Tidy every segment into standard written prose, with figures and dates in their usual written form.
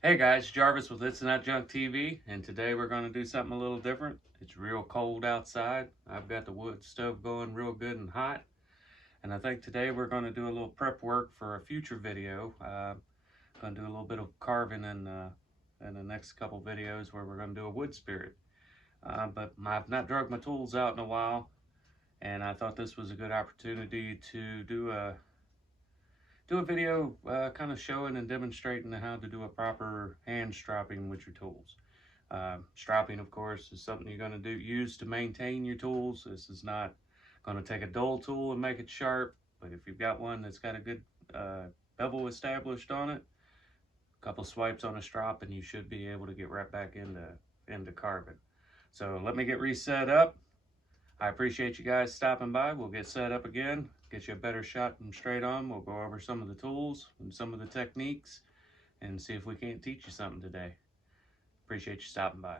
Hey guys, Jarvis with Itsnotjunktv, and today we're going to do something a little different. It's real cold outside. I've got the wood stove going real good and hot, and I think today we're going to do a little prep work for a future video. Going to do a little bit of carving in the next couple videos where we're going to do a wood spirit. But I've not drug my tools out in a while, and I thought this was a good opportunity to do a video kind of showing and demonstrating how to do a proper hand stropping with your tools. Stropping, of course, is something you're going to use to maintain your tools. This is not going to take a dull tool and make it sharp, but if you've got one that's got a good bevel established on it, a couple swipes on a strop, and you should be able to get right back into carving. So let me get reset up. I appreciate you guys stopping by. We'll get set up again, get you a better shot from straight on. We'll go over some of the tools and some of the techniques and see if we can't teach you something today. Appreciate you stopping by.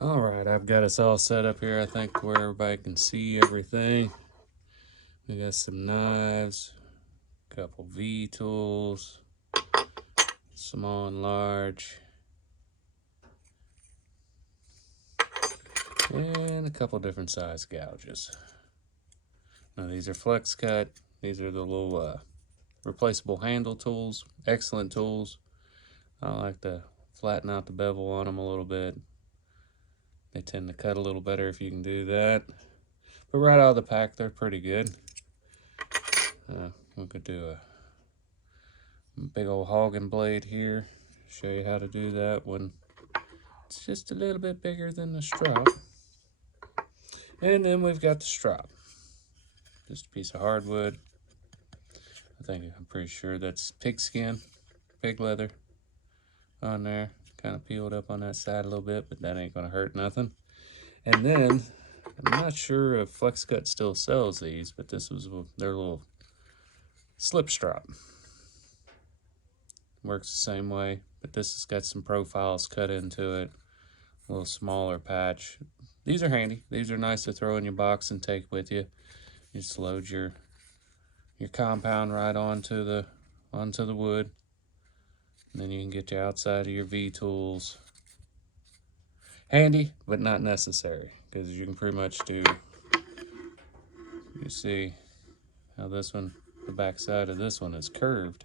All right, I've got us all set up here, I think, where everybody can see everything. We got some knives, a couple V-tools, small and large, and a couple different size gouges. Now these are flex cut. These are the little replaceable handle tools. Excellent tools. I like to flatten out the bevel on them a little bit. They tend to cut a little better if you can do that. But right out of the pack, they're pretty good. We could do a big old hogging blade here. Show you how to do that when it's just a little bit bigger than the strop. And then we've got the strop. Just a piece of hardwood. I'm pretty sure that's pigskin, pig leather on there. Kind of peeled up on that side a little bit, but that ain't gonna hurt nothing. And then, I'm not sure if FlexCut still sells these, but this was their little slip strop. Works the same way, but this has got some profiles cut into it. A little smaller patch. These are handy. These are nice to throw in your box and take with you. You just load your compound right onto the wood. And then you can get your outside of your V-tools. Handy, but not necessary, because you can pretty much do, you see how this one, the back side of this one is curved.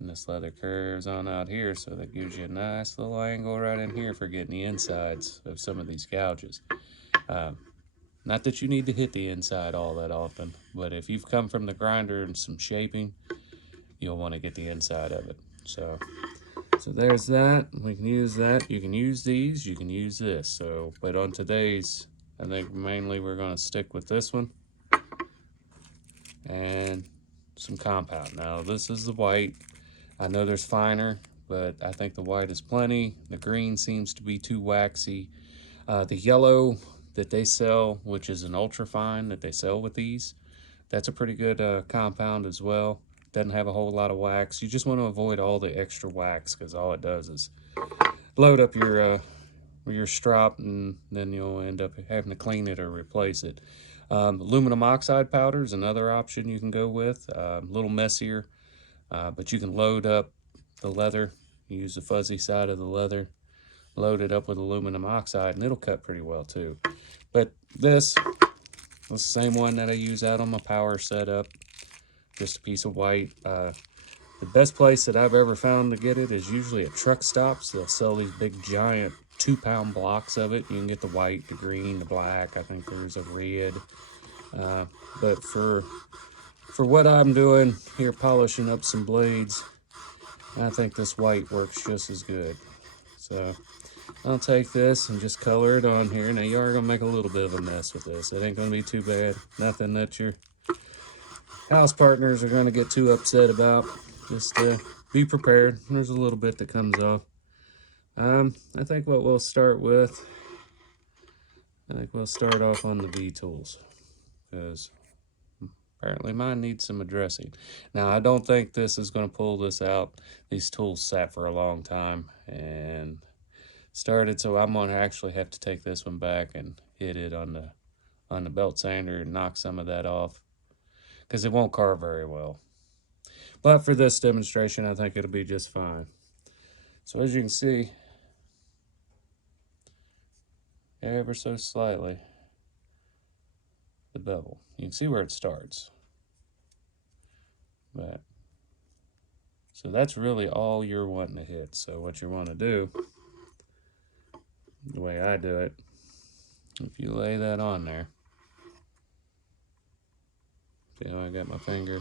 And this leather curves on out here, so that gives you a nice little angle right in here for getting the insides of some of these gouges. Not that you need to hit the inside all that often, but if you've come from the grinder and some shaping, you'll want to get the inside of it. So there's that. We can use that. You can use these. You can use this. So, but on today's, I think mainly we're going to stick with this one and some compound. Now, this is the white. I know there's finer, but I think the white is plenty. The green seems to be too waxy. The yellow that they sell, which is an ultra fine that they sell with these, that's a pretty good compound as well. Doesn't have a whole lot of wax. You just want to avoid all the extra wax, because all it does is load up your strop, and then you'll end up having to clean it or replace it. Aluminum oxide powder is another option you can go with. A little messier, but you can load up the leather. Use the fuzzy side of the leather, load it up with aluminum oxide, and it'll cut pretty well too. But this is the same one that I use out on my power setup. Just a piece of white. The best place that I've ever found to get it is usually at truck stops. They'll sell these big giant 2-pound blocks of it. You can get the white, the green, the black. I think there's a red. But for what I'm doing here, polishing up some blades, I think this white works just as good. So I'll take this and just color it on here. Now you are going to make a little bit of a mess with this. It ain't going to be too bad. Nothing that your house partners are going to get too upset about. Just be prepared. There's a little bit that comes off. I think what we'll start with, we'll start off on the V-tools, because apparently mine needs some addressing. Now, I don't think this is going to pull this out. These tools sat for a long time and started, so I'm going to actually have to take this one back and hit it on the belt sander and knock some of that off, because it won't carve very well. But for this demonstration, I think it'll be just fine. So as you can see, ever so slightly, the bevel. You can see where it starts. But so that's really all you're wanting to hit. So what you want to do, the way I do it, if you lay that on there, see how I got my finger,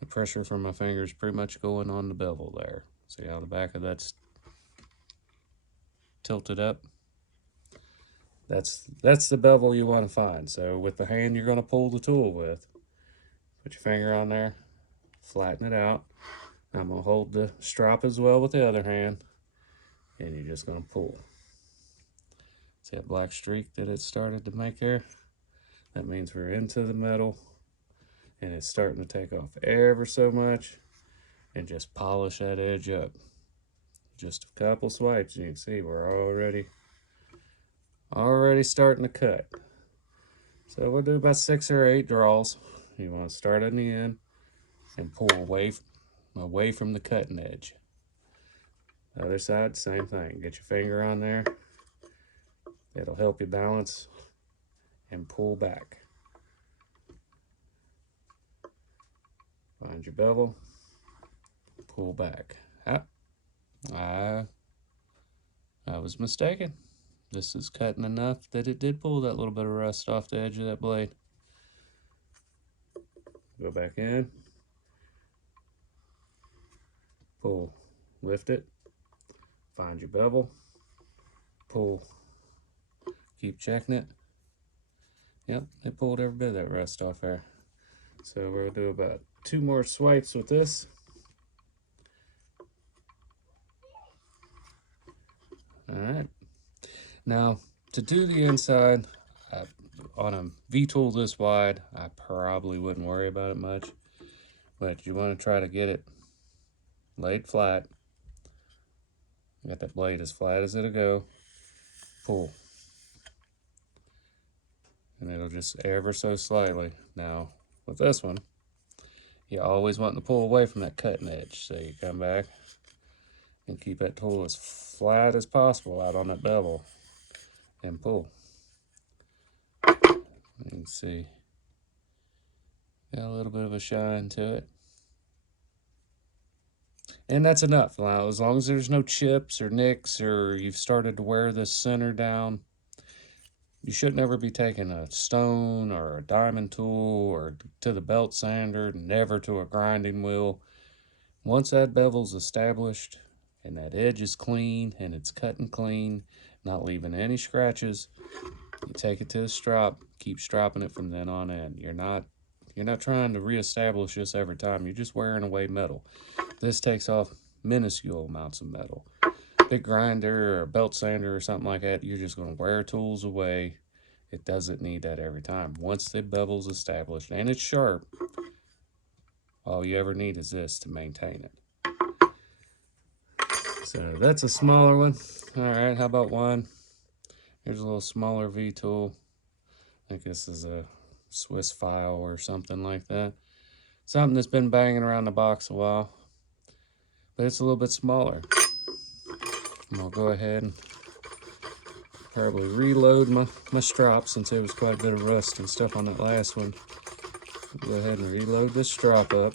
the pressure from my fingers pretty much going on the bevel there. See how the back of that's tilted up? That's the bevel you want to find. So with the hand you're going to pull the tool with, put your finger on there, flatten it out. I'm going to hold the strop as well with the other hand, and you're just going to pull. See that black streak that it started to make there? That means we're into the metal, and it's starting to take off ever so much, and just polish that edge up. Just a couple swipes, and you can see we're already starting to cut. So we'll do about 6 or 8 draws. You want to start on the end and pull away from the cutting edge. Other side, same thing. Get your finger on there. It'll help you balance and pull back. Find your bevel, pull back. I was mistaken. This is cutting enough that it did pull that little bit of rust off the edge of that blade. Go back in, pull, lift it, find your bevel, pull, keep checking it. Yep, it pulled every bit of that rust off there. So we'll do about 2 more swipes with this. Alright, now to do the inside, on a V-tool this wide, I probably wouldn't worry about it much, but you want to try to get it laid flat. Get that blade as flat as it'll go, pull, and it'll just ever so slightly. Now with this one, you always want to pull away from that cutting edge, so you come back and keep that tool as flat as possible out on that bevel and pull. You can see got a little bit of a shine to it, and that's enough. Now as long as there's no chips or nicks or you've started to wear the center down, you should never be taking a stone or a diamond tool or to the belt sander, never to a grinding wheel. Once that bevel's established and that edge is clean and it's cutting clean, not leaving any scratches, you take it to the strop, keep stropping it from then on in. You're not trying to reestablish this every time. You're just wearing away metal. This takes off minuscule amounts of metal. Big grinder or a belt sander or something like that, you're just going to wear tools away. It doesn't need that every time. Once the bevel's established and it's sharp, all you ever need is this to maintain it. So that's a smaller one. All right, how about one? Here's a little smaller V-tool. I think this is a Swiss file or something like that. Something that's been banging around the box a while, but it's a little bit smaller. And I'll go ahead and probably reload my strop, since there was quite a bit of rust and stuff on that last one. Go ahead and reload this strop up.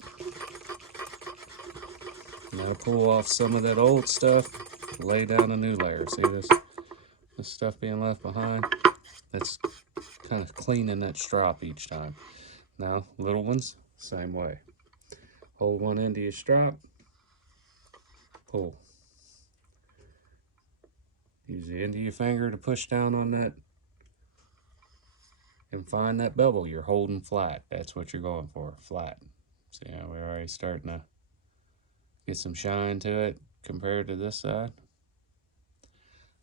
Now pull off some of that old stuff, lay down a new layer. See this stuff being left behind? That's kind of cleaning that strop each time. Now, little ones, same way. Hold one end of your strop, pull. Use the end of your finger to push down on that and find that bevel you're holding flat. That's what you're going for, flat. See how we're already starting to get some shine to it compared to this side.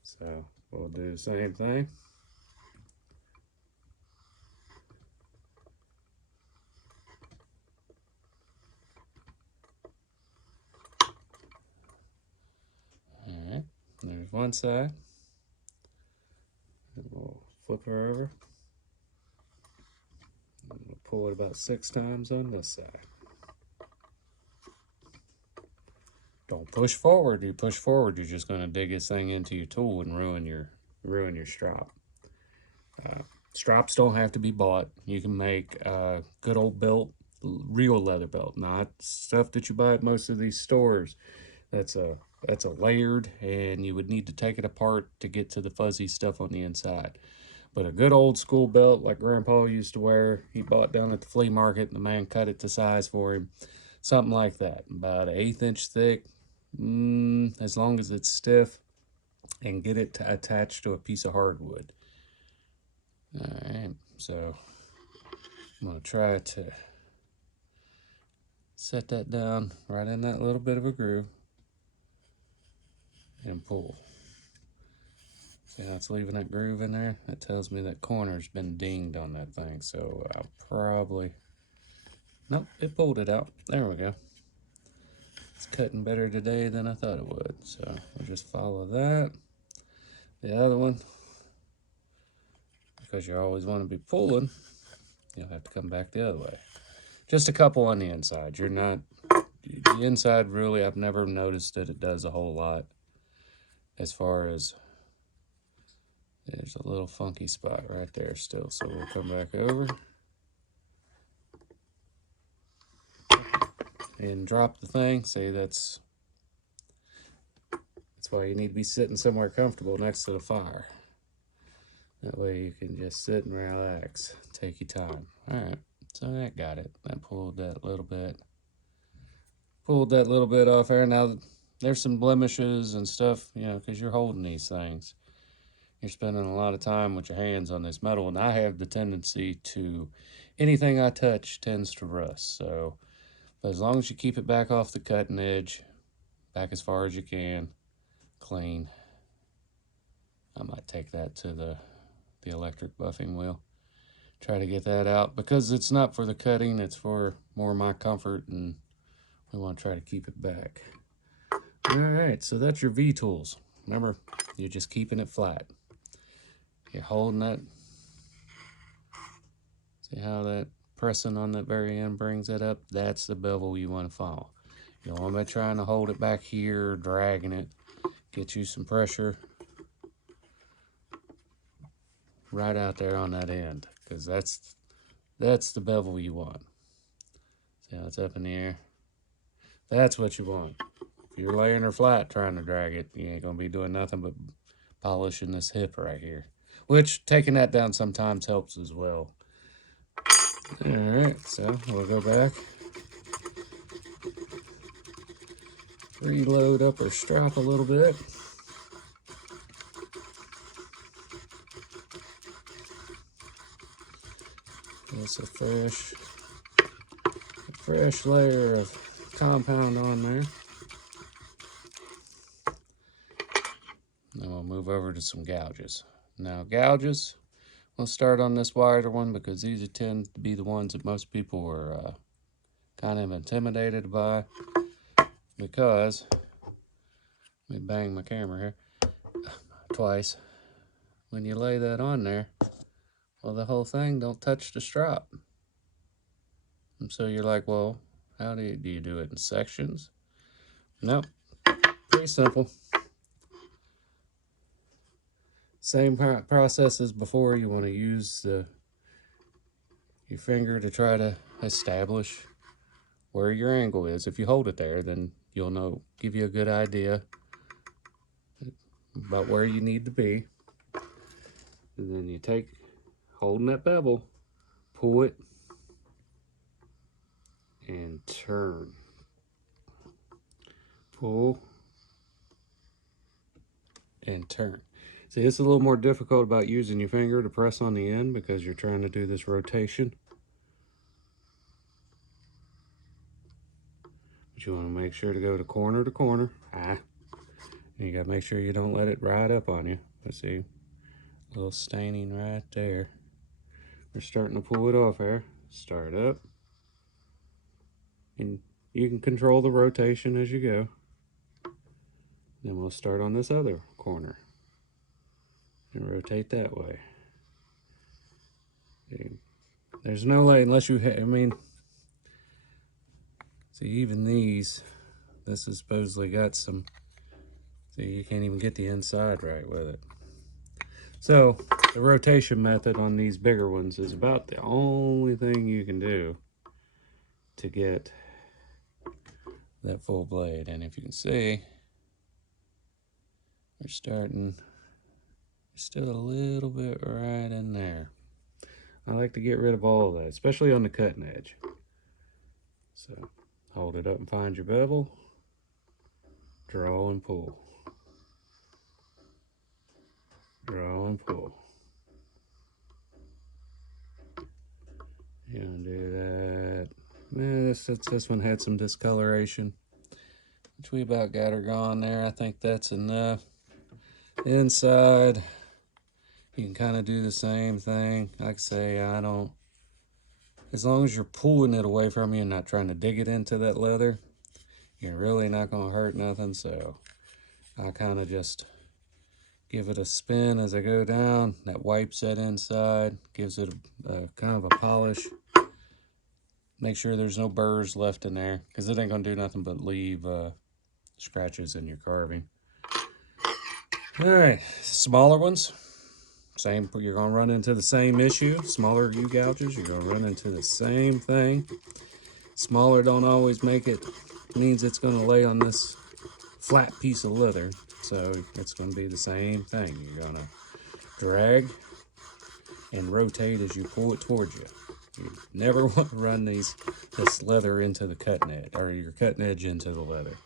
So we'll do the same thing. Alright, there's one side. And we'll flip her over. And we'll pull it about 6 times on this side. Don't push forward. You push forward, you're just going to dig this thing into your tool and ruin your strop. Strops don't have to be bought. You can make a good old belt, real leather belt, not stuff that you buy at most of these stores. That's a layered, and you would need to take it apart to get to the fuzzy stuff on the inside. But a good old school belt like Grandpa used to wear, he bought down at the flea market, and the man cut it to size for him. Something like that, about an 1/8 inch thick, as long as it's stiff, and get it attached to a piece of hardwood. All right, so I'm going to try to set that down right in that little bit of a groove and pull. See how it's leaving that groove in there? That tells me that corner's been dinged on that thing, so I'll probably... Nope, it pulled it out. There we go. It's cutting better today than I thought it would, so we'll just follow that. The other one, because you always want to be pulling, you'll have to come back the other way. Just a couple on the inside. You're not... The inside, really, I've never noticed that it does a whole lot. As far as... There's a little funky spot right there still, so we'll come back over. And drop the thing. See, that's why you need to be sitting somewhere comfortable next to the fire. That way you can just sit and relax. Take your time. Alright, so that got it. I pulled that little bit. Pulled that little bit off there. Now, there's some blemishes and stuff, you know, because you're holding these things. You're spending a lot of time with your hands on this metal, and I have the tendency to... Anything I touch tends to rust, so... But as long as you keep it back off the cutting edge, back as far as you can, clean. I might take that to the electric buffing wheel. Try to get that out, because it's not for the cutting, it's for more my comfort, and we want to try to keep it back. Alright, so that's your V-tools. Remember, you're just keeping it flat. You're holding that. See how that pressing on that very end brings it up? That's the bevel you want to follow. You don't want to be trying to hold it back here, dragging it. Get you some pressure right out there on that end, because that's the bevel you want. See how it's up in the air? That's what you want. If you're laying her flat trying to drag it, you ain't going to be doing nothing but polishing this hip right here. Which, taking that down sometimes helps as well. Alright, so we'll go back. Reload up our strap a little bit. That's a fresh layer of compound on there. Then we'll move over to some gouges. Now gouges, we'll start on this wider one because these tend to be the ones that most people are kind of intimidated by. Because, let me bang my camera here twice. When you lay that on there, well, the whole thing don't touch the strap. And so you're like, well, how do you do it in sections? Nope, pretty simple. Same process as before. You want to use your finger to try to establish where your angle is. If you hold it there, then you'll know, give you a good idea about where you need to be. And then you take, holding that bevel, pull it, and turn. Pull, and turn. See, it's a little more difficult about using your finger to press on the end because you're trying to do this rotation. But you want to make sure to go to corner. And you got to make sure you don't let it ride up on you. Let's see, a little staining right there. We're starting to pull it off here. Start up. And you can control the rotation as you go. Then we'll start on this other corner and rotate that way. There's no way, unless you I mean, see, even these, This has supposedly got some, see, you can't even get the inside right with it. So the rotation method on these bigger ones is about the only thing you can do to get that full blade. And if you can see, we're starting still a little bit right in there. I like to get rid of all of that, especially on the cutting edge. So hold it up and find your bevel, draw and pull, draw and pull. You're gonna do that. Man, this one had some discoloration, which we about got her gone there. I think that's enough. Inside, you can kind of do the same thing. Like I say, as long as you're pulling it away from you and not trying to dig it into that leather, you're really not gonna hurt nothing. So I kind of just give it a spin as I go down. That wipes that inside, gives it a kind of a polish. Make sure there's no burrs left in there, because it ain't gonna do nothing but leave scratches in your carving. All right, smaller ones, same. You're gonna run into the same issue. Smaller gouges, you're gonna run into the same thing. Smaller don't always means it's gonna lay on this flat piece of leather, so it's gonna be the same thing. You're gonna drag and rotate as you pull it towards you. You never want to run this leather into the cutting edge, or your cutting edge into the leather.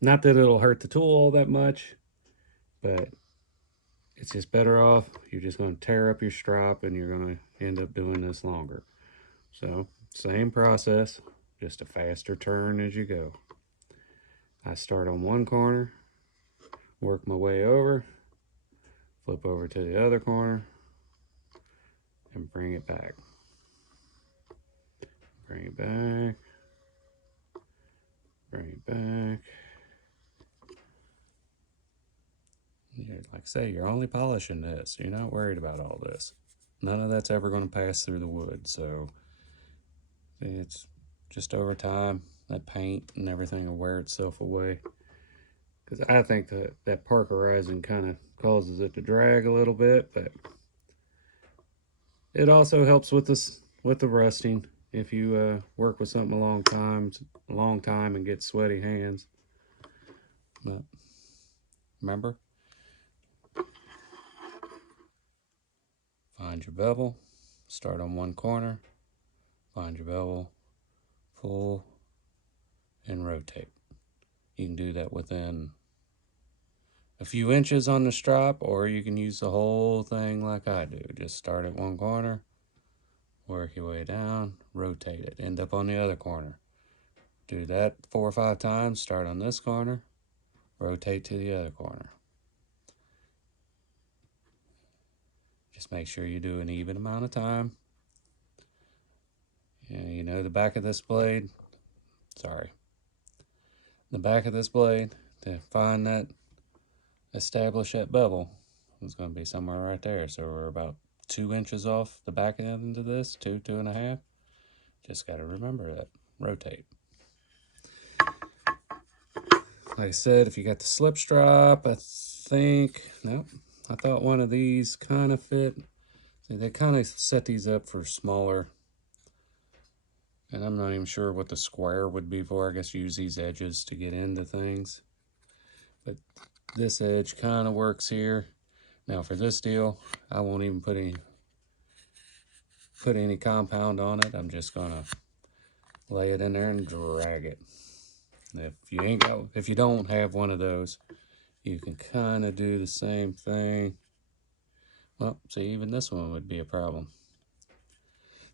Not that it'll hurt the tool all that much, but it's just better off. You're just going to tear up your strop, and you're going to end up doing this longer. So same process, just a faster turn as you go. I start on one corner, work my way over, flip over to the other corner, and bring it back. Bring it back. Bring it back. Like I say, you're only polishing this. You're not worried about all this. None of that's ever going to pass through the wood. So it's just over time, that paint and everything will wear itself away. Because I think that parkerizing kind of causes it to drag a little bit, but it also helps with the rusting. If you work with something a long time and get sweaty hands. But remember, find your bevel, start on one corner, find your bevel, pull, and rotate. You can do that within a few inches on the strop, or you can use the whole thing like I do. Just start at one corner, work your way down, rotate it, end up on the other corner. Do that 4 or 5 times, start on this corner, rotate to the other corner. Just make sure you do an even amount of time. And you know the back of this blade, the back of this blade, to find that, establish that bevel, is going to be somewhere right there. So we're about 2 inches off the back end of this, 2.5. Just got to remember that. Rotate. Like I said, if you got the slip strap, I thought one of these kind of fit. See, they kind of set these up for smaller. And I'm not even sure what the square would be for. I guess use these edges to get into things. But this edge kind of works here. Now for this deal, I won't even put any compound on it. I'm just gonna lay it in there and drag it. If you don't have one of those, you can kind of do the same thing. Well, see, even this one would be a problem.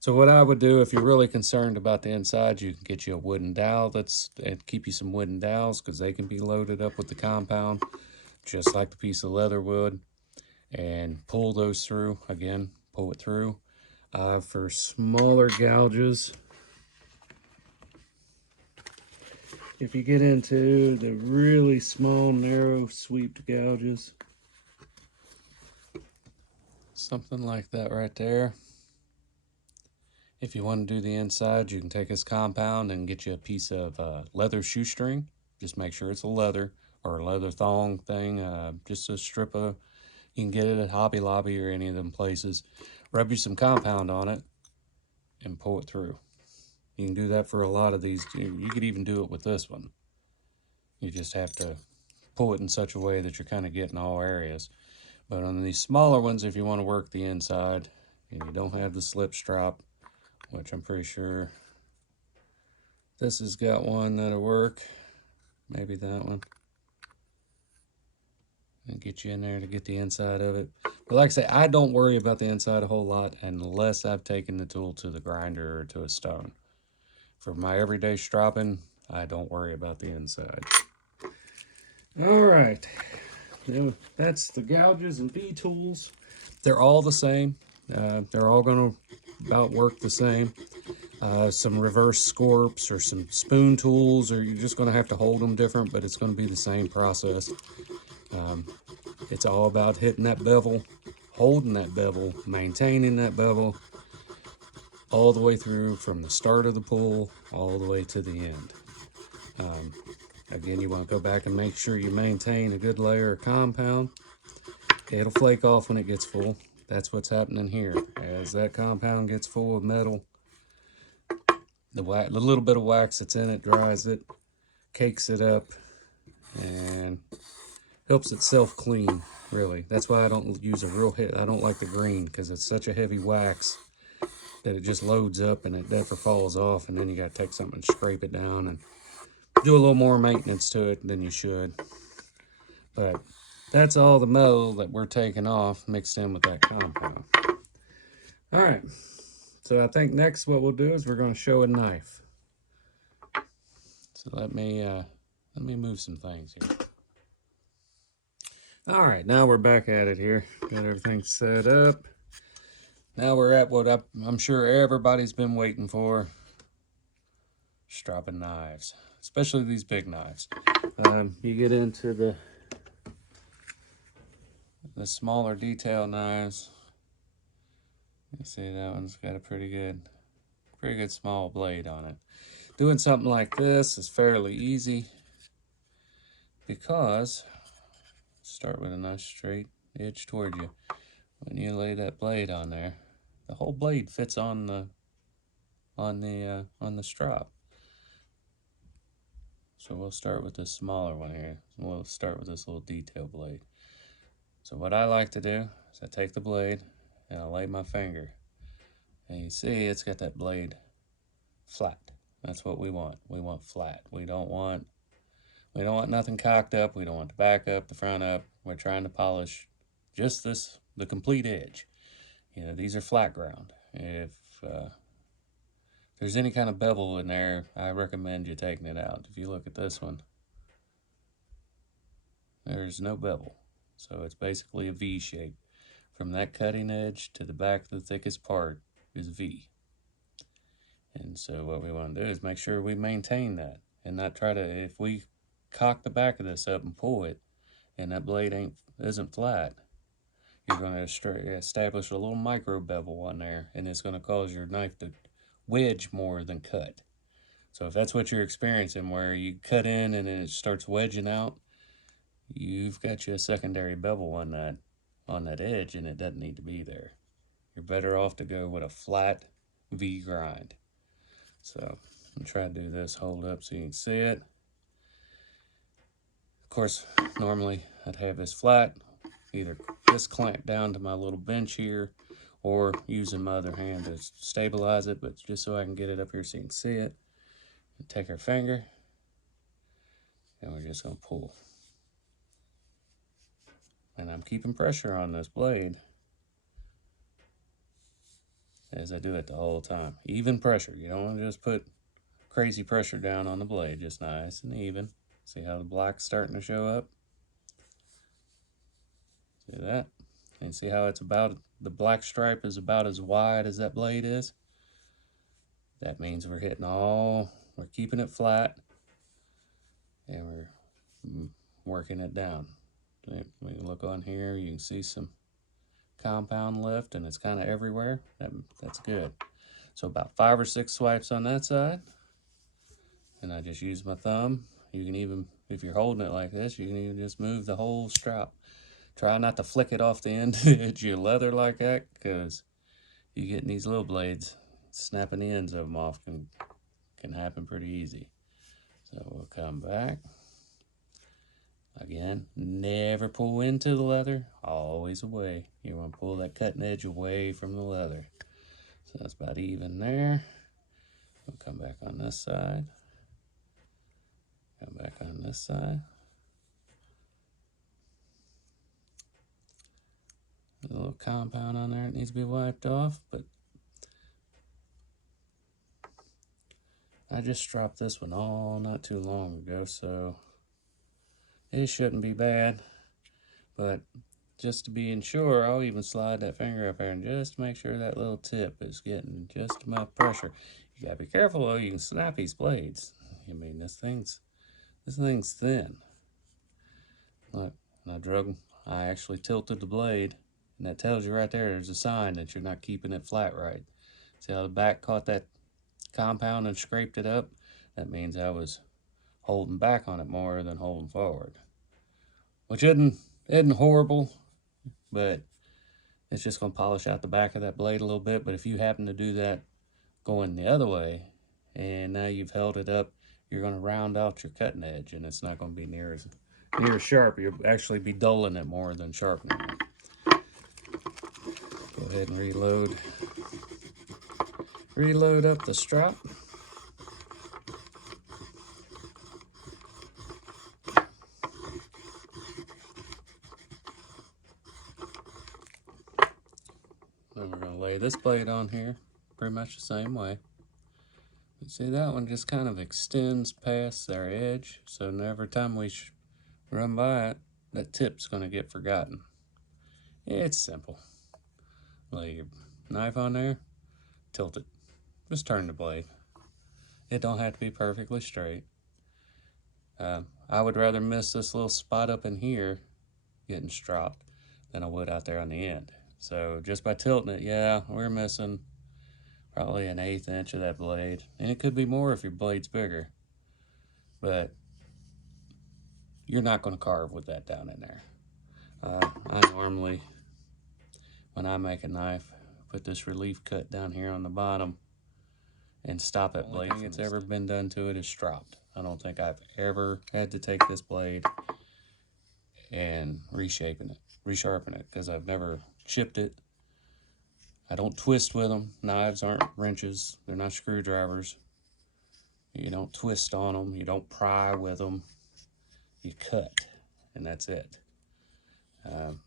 So what I would do, if you're really concerned about the inside, you can get you a wooden dowel. And keep you some wooden dowels, because they can be loaded up with the compound, just like the piece of leather would, and pull those through. Again, pull it through. For smaller gouges, if you get into the really small, narrow, sweeped gouges, something like that right there. If you want to do the inside, you can take this compound and get you a piece of leather shoestring. Just make sure it's a leather or a leather thong thing. Just a strip of, you can get it at Hobby Lobby or any of them places. Rub you some compound on it and pull it through. You can do that for a lot of these. You could even do it with this one. You just have to pull it in such a way that you're kind of getting all areas. But on these smaller ones, if you want to work the inside and you don't have the slip strap, which I'm pretty sure this has got one that'll work, maybe that one, and get you in there to get the inside of it. But like I say, I don't worry about the inside a whole lot unless I've taken the tool to the grinder or to a stone. For my everyday stropping, I don't worry about the inside. All right, now, that's the gouges and V-tools. They're all the same. They're all going to about work the same. Some reverse scorps or some spoon tools, or you're just going to have to hold them different, but it's going to be the same process. It's all about hitting that bevel, holding that bevel, maintaining that bevel all the way through from the start of the pull all the way to the end. Again, you want to go back and make sure you maintain a good layer of compound. It'll flake off when it gets full. That's what's happening here. As that compound gets full of metal, the little bit of wax that's in it dries it, cakes it up, and helps itself clean, really. That's why I don't use a real I don't like the green, because it's such a heavy wax that it just loads up and it never falls off, and then you got to take something and scrape it down and do a little more maintenance to it than you should. But that's all the metal that we're taking off mixed in with that compound. All right, so I think next what we'll do is we're going to show a knife. So let me move some things here. All right, now we're back at it here. Got everything set up. Now we're at what I'm sure everybody's been waiting for. Stropping knives, especially these big knives. You get into the smaller detail knives. You see that one's got a pretty good small blade on it. Doing something like this is fairly easy because start with a nice straight edge toward you. When you lay that blade on there, the whole blade fits on the strap. So we'll start with this smaller one here. We'll start with this little detail blade. So what I like to do is I take the blade and I lay my finger. And you see it's got that blade flat. That's what we want. We want flat. We don't want nothing cocked up. We don't want the back up, the front up. We're trying to polish just the complete edge. You know, these are flat ground. If there's any kind of bevel in there, I recommend you taking it out. If you look at this one, there's no bevel. So it's basically a V shape. From that cutting edge to the back, the thickest part is V. And so what we want to do is make sure we maintain that and not try to, if we cock the back of this up and pull it and that blade isn't flat, you're going to establish a little micro bevel on there, and it's going to cause your knife to wedge more than cut. So if that's what you're experiencing, where you cut in and then it starts wedging out, you've got you a secondary bevel on that edge, and it doesn't need to be there. You're better off to go with a flat V grind. So I'm trying to do this, hold up so you can see it. Of course, normally I'd have this flat, either just clamp down to my little bench here or using my other hand to stabilize it, but just so I can get it up here so you can see it. And take our finger and we're just going to pull. And I'm keeping pressure on this blade as I do it the whole time. Even pressure. You don't want to just put crazy pressure down on the blade, just nice and even. See how the black's starting to show up? See that? And see how it's about, the black stripe is about as wide as that blade is? That means we're we're keeping it flat and we're working it down. We can look on here, you can see some compound left and it's kind of everywhere. That's good. So about 5 or 6 swipes on that side. And I just use my thumb You can even, if you're holding it like this, you can even just move the whole strap. Try not to flick it off the end of your leather like that, because you get these little blades, snapping the ends of them off can happen pretty easy. So we'll come back. Again, never pull into the leather, always away. You want to pull that cutting edge away from the leather. So that's about even there. We'll come back on this side. Come back on this side. A little compound on there, it needs to be wiped off, but I just stropped this one all not too long ago, so it shouldn't be bad. But just to be sure, I'll even slide that finger up there and just make sure that little tip is getting just enough pressure. You gotta be careful though, you can snap these blades. I mean, this thing's thin. Look, when I actually tilted the blade, and that tells you right there's a sign that you're not keeping it flat right. See how the back caught that compound and scraped it up? That means I was holding back on it more than holding forward. Which isn't horrible, but it's just going to polish out the back of that blade a little bit. But if you happen to do that going the other way, and now you've held it up, you're going to round out your cutting edge, and it's not going to be near as sharp. You'll actually be dulling it more than sharpening it. Go ahead and reload up the strap. Then we're going to lay this blade on here pretty much the same way. You see that one just kind of extends past our edge, so every time we run by it, that tip's going to get forgotten. It's simple. Lay your knife on there, tilt it. Just turn the blade. It don't have to be perfectly straight. I would rather miss this little spot up in here getting stropped than I would out there on the end. So just by tilting it, yeah, we're missing probably 1/8 inch of that blade. And it could be more if your blade's bigger. But you're not going to carve with that down in there. I normally, when I make a knife, put this relief cut down here on the bottom and stop that blade. The only thing that's ever been done to it is stropped. I don't think I've ever had to take this blade and resharpen it, because I've never chipped it. I don't twist with them. Knives aren't wrenches. They're not screwdrivers. You don't twist on them. You don't pry with them. You cut, and that's it.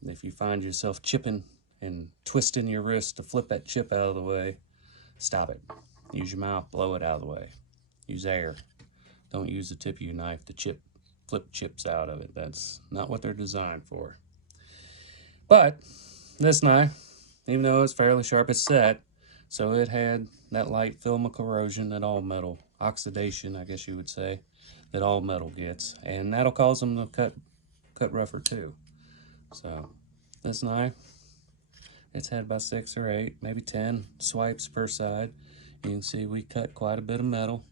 If you find yourself chipping and twisting your wrist to flip that chip out of the way, stop it. Use your mouth, blow it out of the way. Use air. Don't use the tip of your knife to flip chips out of it. That's not what they're designed for. But this knife, even though it's fairly sharp, it's set, so it had that light film of corrosion that all metal, oxidation, I guess you would say, that all metal gets, and that'll cause them to cut rougher too. So this knife, it's had about 6 or 8, maybe 10 swipes per side. You can see we cut quite a bit of metal.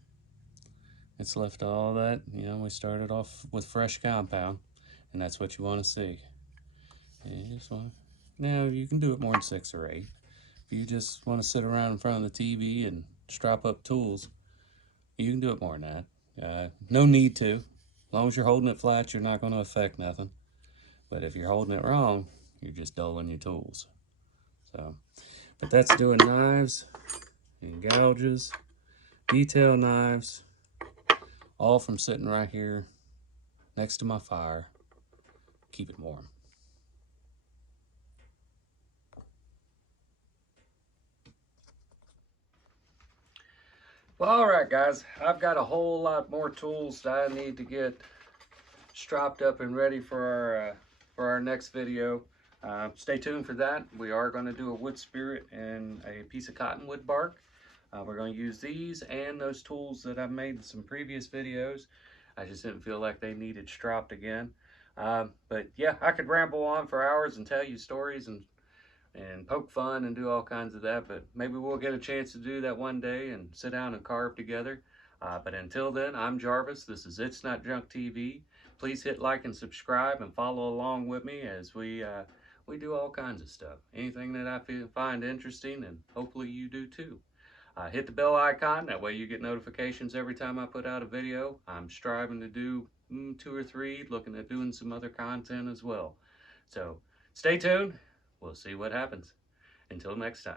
It's left all that, we started off with fresh compound, and that's what you want to see. Now you can do it more than 6 or 8. If you just want to sit around in front of the TV and strap up tools, you can do it more than that. No need to. As long as you're holding it flat, you're not going to affect nothing. But if you're holding it wrong, you're just dulling your tools. So, but that's doing knives and gouges, detail knives, all from sitting right here next to my fire. Keep it warm. Well, all right, guys, I've got a whole lot more tools that I need to get stropped up and ready for our next video. Stay tuned for that. We are going to do a wood spirit and a piece of cottonwood bark. We're going to use these and those tools that I've made in some previous videos. I just didn't feel like they needed stropped again. But yeah, I could ramble on for hours and tell you stories and poke fun and do all kinds of that, but maybe we'll get a chance to do that one day and sit down and carve together. But until then, I'm Jarvis. This is Itsnotjunktv. Please hit like and subscribe and follow along with me as we do all kinds of stuff. Anything that I find interesting, and hopefully you do too. Hit the bell icon, that way you get notifications every time I put out a video. I'm striving to do 2 or 3, looking at doing some other content as well. So stay tuned, we'll see what happens. Until next time.